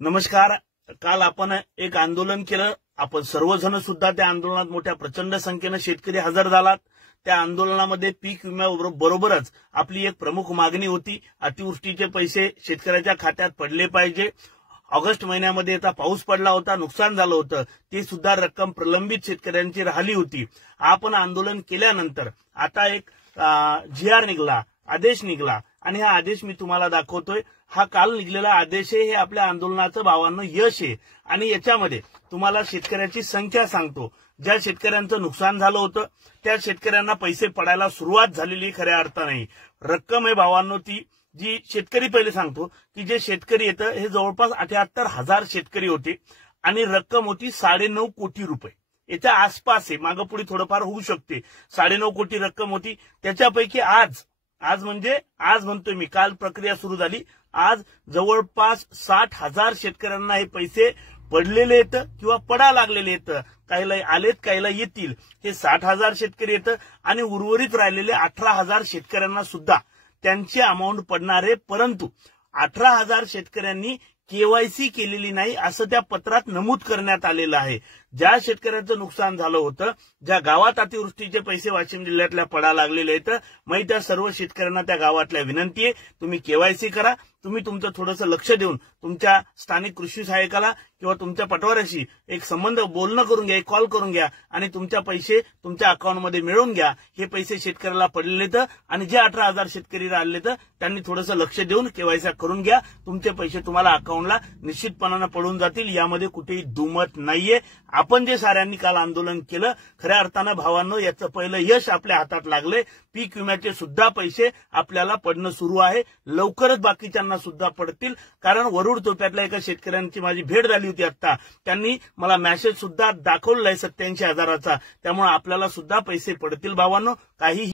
नमस्कार। काल आपण एक आंदोलन केलं। आपण सर्वजण सुद्धा त्या आंदोलनात मोठ्या प्रचंड संख्येने शेतकरी हजर झालात। त्या आंदोलनामध्ये पीक विम्याबरोबरच आपली एक प्रमुख मागणी होती, अतिवृष्टीचे पैसे शेतकऱ्याच्या खात्यात पडले पाहिजे। ऑगस्ट महिन्यामध्ये आता पाऊस पडला होता, नुकसान झालं होतं, ती सुद्धा रक्कम प्रलंबित शेतकऱ्यांची राहिली होती। आपण आंदोलन केल्यानंतर आता एक GR निघाला, आदेश निघाला आणि हा आदेश मी तुम्हाला दाखवतोय। हा काल निघालेला आदेश आहे, हे आपल्या आंदोलनाचं भावांनो यश आहे आणि याच्यामध्ये तुम्हाला शेतकऱ्याची संख्या सांगतो। ज्या शेतकऱ्यांचं नुकसान झालं होतं त्या शेतकऱ्यांना पैसे पडायला सुरुवात झालेली खऱ्या अर्थाने रक्कम आहे भावांनो। ती जी शेतकरी पहिले सांगतो की जे शेतकरी येतं हे जवळपास 78,000 शेतकरी होते आणि रक्कम होती 9.5 कोटी रुपये। याच्या आसपास आहे, मागे पुढे थोडंफार होऊ शकते। 9.5 कोटी रक्कम होती। त्याच्यापैकी आज म्हणजे आज म्हणतोय मी, काल प्रक्रिया सुरू झाली। आज जवळपास 60,000 शेतकऱ्यांना हे पैसे पडलेले आहेत किंवा पडा लागलेले आहेत। काहीला आलेत, काहीला येतील। हे 60,000 शेतकरी आहेत आणि उर्वरित राहिलेले 18,000 शेतकऱ्यांना सुद्धा त्यांची अमाऊंट पडणार आहे। परंतु 18,000 शेतकऱ्यांनी KYC केलेली नाही असं त्या पत्रात नमूद करण्यात आलेलं आहे। ज्या शेतकऱ्यांचं नुकसान झालं होतं, ज्या गावात अतिवृष्टीचे पैसे वाशिम जिल्ह्यातल्या पडा लागलेले आहेत, मग त्या सर्व शेतकऱ्यांना त्या गावातल्या विनंती आहे, तुम्ही KYC करा। तुम्ही तुमचं थोडंसं लक्ष देऊन तुमच्या स्थानिक कृषी सहाय्यकाला किंवा तुमच्या पटवाऱ्याशी एक संबंध बोलणं करून घ्या, एक कॉल करून घ्या आणि तुमच्या पैसे तुमच्या अकाउंटमध्ये मिळवून घ्या। हे पैसे शेतकऱ्याला पडलेले आहेत आणि जे 18,000 शेतकरी राहिलेले आहेत त्यांनी थोडंसं लक्ष देऊन KYC करून घ्या। तुमचे पैसे तुम्हाला अकाउंटला निश्चितपणाने पडून जातील, यामध्ये कुठेही दुमत नाहीये। आपण जे साऱ्यांनी काल आंदोलन केलं, खऱ्या अर्थानं भावांनो याचं पहिलं यश आपल्या हातात लागले। पीक विम्याचे सुद्धा पैसे आपल्याला पडणं सुरू आहे, लवकरच बाकीच्यांना सुद्धा पडतील। कारण वरुड तोप्यातल्या एका शेतकऱ्यांची माझी भेट झाली होती आता, त्यांनी मला मेसेज सुद्धा दाखवलाय 87,000चा। त्यामुळे आपल्याला सुद्धा पैसे पडतील भावांनो, काही